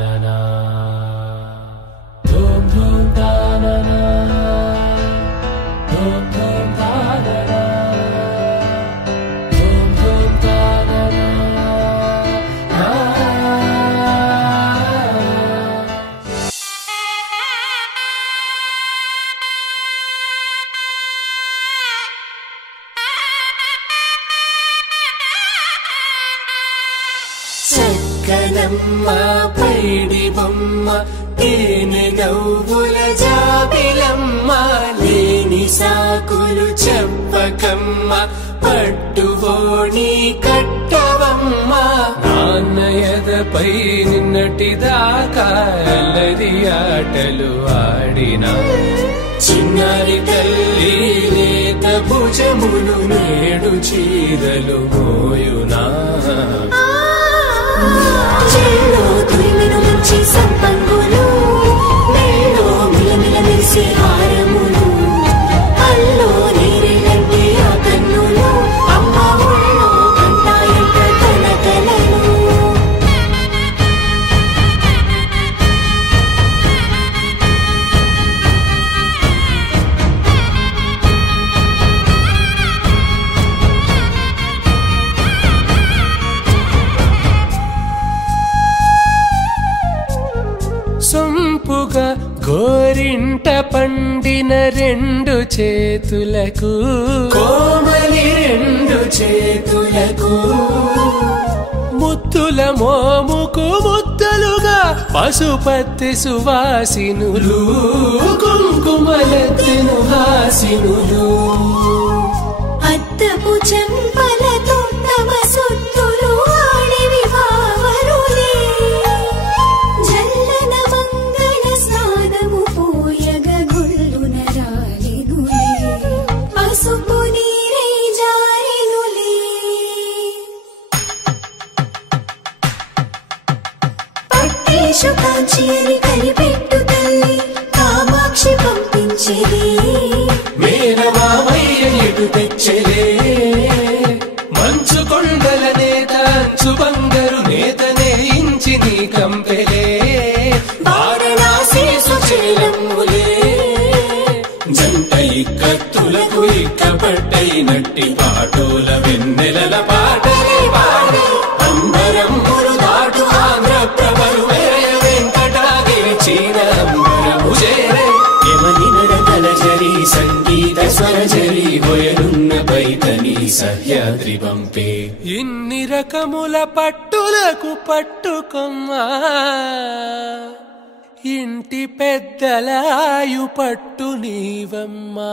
తాననా ధూమ్ ధూమ్ తాననా ధూమ్ ధూమ్ తాననా ధూమ్ ధూమ్ తాననా చక్కనమ్మ పైడి బొమ్మ తేనె నవ్వుల జాబిలమ్మ లేని సాకులు చెప్పకమ్మ పట్టువోణి కట్టవమ్మ నాన్నయదపై నిన్నటిదాకా అల్లరి ఆటలు ఆడినా చిన్నారి తల్లి లేత భుజములు నేడు చీరలు మోయునా చెల్లో తురిమిను మంచి సంపంగులు మెల్లో మిలమిల మెరిసే హారములు అల్లో నీరెళ్ళంటే ఆ కన్నులు అమ్మ ఒళ్ళో కంటాయంట తన కలలు సొంపుగా గోరింట పండిన రెండు చేతులకు కోమలి రెండు చేతులకు ముత్తుల మోముకు ముద్దలుగా పశుపతి సువాసినులు కుంకుమలెత్తెను హాసినులు అద్దపు చెంపలతో తమ సొత్తులు ఆడివి బావరులే జల్లన మంగళ స్నానము పోయగ గుళ్ళున రాలినులే పసుపు నీరై జారినులే పట్టేషు కాంచి అని కనిపెట్టు తల్లి కామాక్షి పంపించేది మేనమామయ్య ఎటు తెచ్చలే మంచు కొండల నేత అంచు బంగారు నేతనే ఇంచి నీ కంపెలే వారణాసి సుచేలమ్ములే జంట ఇక్కత్తులకు ఇక్కపట్టైనట్టి పాటోల వెన్నెలల పాటలే పాడే అంబరమ్ములు దాటు ఆంధ్ర ప్రభలు వేయ వెంకటాగిరి చీన అంబరము చేరే యమని నడకల జరి సంగీత స్వరజరి హొయలున్న పైతని సహ్యాద్రి పంపే ఇన్ని రకముల పట్టులకు పట్టుకొమ్మా ఇంటి పెద్దలాయు పట్టు నీవమ్మా